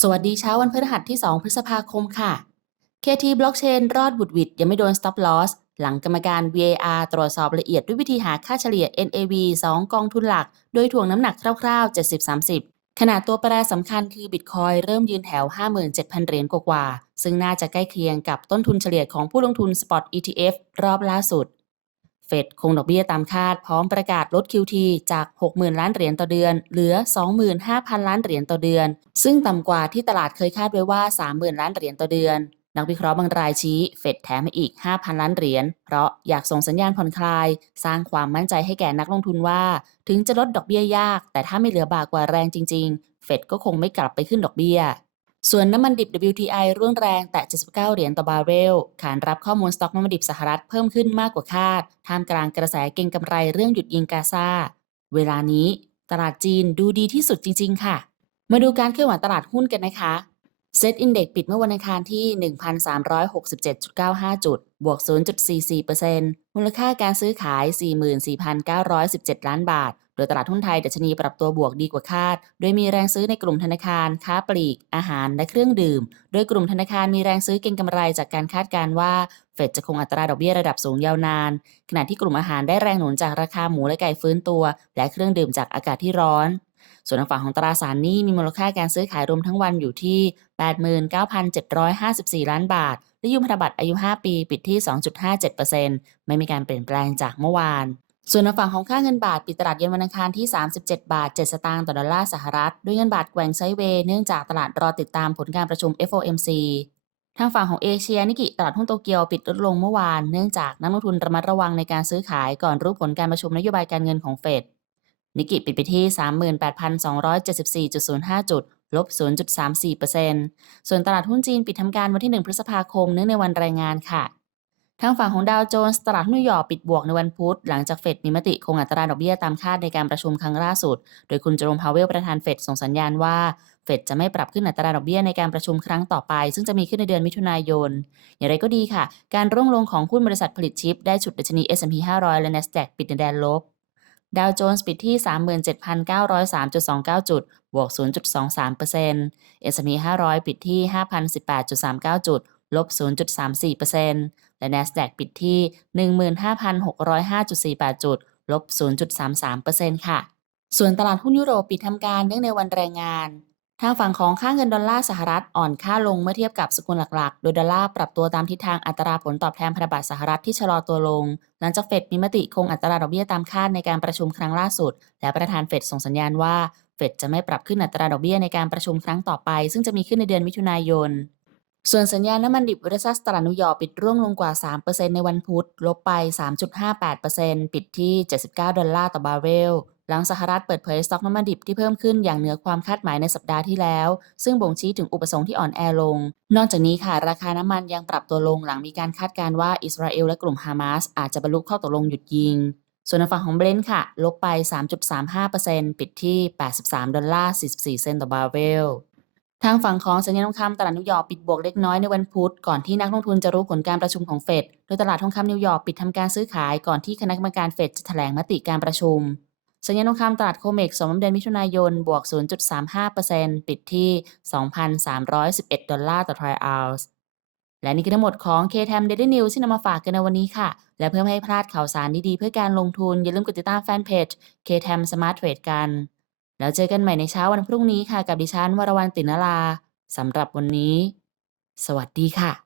สวัสดีเช้าวันพฤหัสที่ 2 พฤษภาคมค่ะ KT Blockchain รอดบุดวิดยังไม่โดน stop loss หลังกรรมการ VAR ตรวจสอบละเอียดด้วยวิธีหาค่าเฉลี่ย NAV 2 กองทุนหลัก โดยถ่วงน้ำหนักคร่าวๆ 70-30ขนาดตัวแปรสำคัญคือ Bitcoin เริ่มยืนแถว 57,000 เหรียญกว่าๆ ซึ่งน่าจะใกล้เคียงกับต้นทุนเฉลี่ยของผู้ลงทุน Spot ETF รอบล่าสุด ฟดคงดอกเบี้ยตามคาดพร้อมประกาศลด QT จาก 60,000 ล้านเหรียญต่อเดือน เหลือ 25,000 ล้านเหรียญต่อเดือน ซึ่งต่ำกว่าที่ตลาดเคยคาดไว้ว่า 30,000 ล้านเหรียญต่อเดือน นักวิเคราะห์บางรายชี้ เฟดแถมอีก 5,000 ล้านเหรียญ เพราะอยากส่งสัญญาณผ่อนคลาย สร้างความมั่นใจให้แก่นักลงทุนว่า ถึงจะลดดอกเบี้ยยาก แต่ถ้าไม่เหลือบากกว่าแรงจริง ๆ เฟดก็คงไม่กลับไปขึ้นดอกเบี้ย ส่วนน้ำมันดิบ WTI ร่วงแรงแต่ 79 เหรียญต่อบาร์เรล ขานรับข้อมูลสต็อกน้ำมันดิบสหรัฐเพิ่มขึ้นมากกว่าคาด ท่ามกลางกระแสเก็งกำไรเรื่องหยุดยิงกาซา เวลานี้ ตลาดจีนดูดีที่สุดจริง ๆ ค่ะ มาดูการเคลื่อนไหวตลาดหุ้นกันนะคะ เซตอินเด็กปิดเมื่อวันอังคารที่ 1,367.95 จุด บวก 0.44%มูลค่าการซื้อขาย 44,917 ล้านบาท โดยตลาดหุ้นไทยดัชนีปรับตัวบวกดีกว่าคาด โดยมีแรงซื้อในกลุ่มธนาคาร ค้าปลีก อาหาร และเครื่องดื่ม โดยกลุ่มธนาคารมีแรงซื้อเก็งกำไรจากการคาดการณ์ว่าเฟดจะคงอัตราดอกเบี้ยระดับสูงยาวนาน ขณะที่กลุ่มอาหารได้แรงหนุนจากราคาหมูและไก่ฟื้นตัว และเครื่องดื่มจากอากาศที่ร้อน ส่วนทางฝั่งของตราสารหนี้มีมูลค่าการซื้อขายรวมทั้งวันอยู่ที่ 89,754 ล้านบาท และยุมพันธบัตรอายุ 5 ปีปิดที่ 2.57%ไม่มีการเปลี่ยนแปลงจากเมื่อวานส่วนทางฝั่งของค่าเงินบาทปิดตลาดเย็นวันอังคารที่ 37 บาท 7 สตางค์ต่อดอลลาร์สหรัฐ ด้วยเงินบาทแกว่งไซเวย์เนื่องจากตลาดรอติดตามผลการประชุม FOMC ทางฝั่งของเอเชียนิกิตลาดหุ้นโตเกียวปิดลดลงเมื่อวาน เนื่องจากนักลงทุนระมัดระวังในการซื้อขายก่อนรู้ผลการประชุมนโยบายการเงินของเฟด นิกกิปิดไปที่ 38,274.05 จุด ลบ 0.34%ส่วนตลาดหุ้นจีนปิดทำการวันที่ 1 พฤษภาคมเนื่องในวันแรงงานค่ะ ทางฝั่งของดาวโจนส์ตลาดหุ้นนิวยอร์กปิดบวกในวันพุธ หลังจากเฟดมีมติคงอัตราดอกเบี้ยตามคาดในการประชุมครั้งล่าสุด โดยคุณเจอร์มพาวเวลประธานเฟดส่งสัญญาณว่าเฟดจะไม่ปรับขึ้นอัตราดอกเบี้ยในการประชุมครั้งต่อไป ซึ่งจะมีขึ้นในเดือนมิถุนายน อย่างไรก็ดีค่ะ การร่วงลงของหุ้นบริษัทผลิตชิป ได้ฉุดดัชนี S&P 500 และ NASDAQ ปิดในแดนลบ ดาวโจนส์ปิดที่ 37,903.29 จุด บวก 0.23% S&P 500 ปิดที่ 5,018.39 จุด ลบ 0.34%และ NASDAQ ปิดที่ 15,605.48 จุด ลบ 0.33%ค่ะ ส่วนตลาดหุ้นยุโรปปิดทำการเนื่องในวันแรงงาน ทางฝั่งของค่าเงินดอลลาร์สหรัฐอ่อนค่าลงเมื่อเทียบกับสกุลหลักๆ โดยดอลลาร์ปรับตัวตามทิศทางอัตราผลตอบแทนพันธบัตรสหรัฐที่ชะลอตัวลง หลังจากเฟดมีมติคงอัตราดอกเบี้ยตามคาดในการประชุมครั้งล่าสุด และประธานเฟดส่งสัญญาณว่าเฟดจะไม่ปรับขึ้นอัตราดอกเบี้ยในการประชุมครั้งต่อไป ซึ่งจะมีขึ้นในเดือนมิถุนายน ส่วนสัญญาณน้ำมันดิบเวอร์ซัสตลาดนิวยอร์กปิดร่วงลงกว่า 3%ในวันพุธลบไป 3.58%ปิดที่ 79 ดอลลาร์ต่อบาร์เรล หลังสหรัฐเปิดเผยสต็อกน้ำมันดิบที่เพิ่มขึ้นอย่างเหนือความคาดหมายในสัปดาห์ที่แล้ว ซึ่งบ่งชี้ถึงอุปสงค์ที่อ่อนแอลง นอกจากนี้ค่ะ ราคาน้ำมันยังปรับตัวลงหลังมีการคาดการณ์ว่าอิสราเอลและกลุ่มฮามาสอาจจะบรรลุข้อตกลงหยุดยิง ส่วนฝั่งของเบรนท์ค่ะ ลบไป 3.35%ปิดที่ 83 ดอลลาร์ 44 เซนต์ต่อบาร์เรลทางฝั่งของสัญญาณทองคำตลาดนิวยอร์กปิดบวกเล็กน้อยในวันพุธก่อนที่นักลงทุนจะรู้ผลการประชุมของเฟด โดยตลาดทองคำนิวยอร์กปิดทำการซื้อขายก่อนที่คณะกรรมการเฟดจะแถลงมติการประชุม สัญญาณทองคำตลาดโคเมกสองเดือนมิถุนายน บวก 0.35%ปิดที่ 2,311 ดอลลาร์ต่อทรอยออนซ์และนี่คือทั้งหมดของ KTM Daily News ที่นำมาฝากกันในวันนี้ค่ะ และเพื่อไม่ให้พลาดข่าวสารดีๆ เพื่อการลงทุน อย่าลืมกดติดตามแฟนเพจ KTM Smart Trade กัน แล้วเจอกันใหม่ในเช้าวันพรุ่งนี้ค่ะ กับดิฉันวรวรรณตินราสำหรับวันนี้ สวัสดีค่ะ